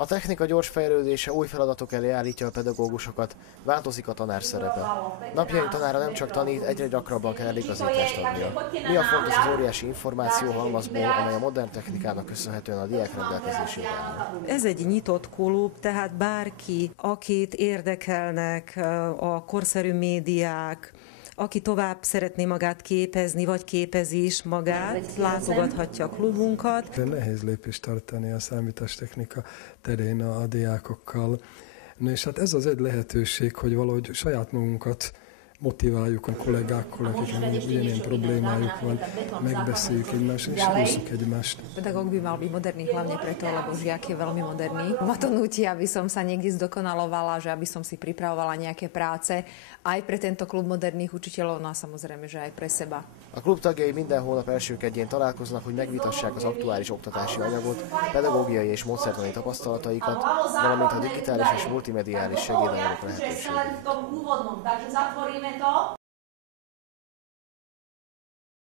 A technika gyors fejlődése új feladatok elé állítja a pedagógusokat, változik a tanár szerepe. Napjaink tanára nem csak tanít, egyre gyakrabban kell igazítást adnia. Mi a fontos az óriási információhalmazból, amely a modern technikának köszönhetően a diák rendelkezésére áll? Ez egy nyitott klub, tehát bárki, akit érdekelnek a korszerű médiák, aki tovább szeretné magát képezni, vagy képezi is magát, látogathatja a klubunkat. De nehéz lépést tartani a számítástechnika terén a diákokkal. Na és hát ez az egy lehetőség, hogy valahogy saját magunkat motiváljuk a kollégákkal, akiknek ugyanilyen problémájuk van, megbeszéljük egymást, és húzzuk egymást. Pedagóg by mal byť moderný hlavne preto, lebo žiak je veľmi moderný. Ma to nutí, aby som sa niekde zdokonalovala, že aby som si pripravovala nejaké práce aj pre tento klub moderných učiteľov, no a samozrejme, že aj pre seba. A klub tagjai minden hónap első kedjén találkoznak, hogy megvitassák az aktuális oktatási anyagot, pedagógiai és módszertani tapasztalataikat, valamint a digitális és multimediális segédanyagok lehetőségét.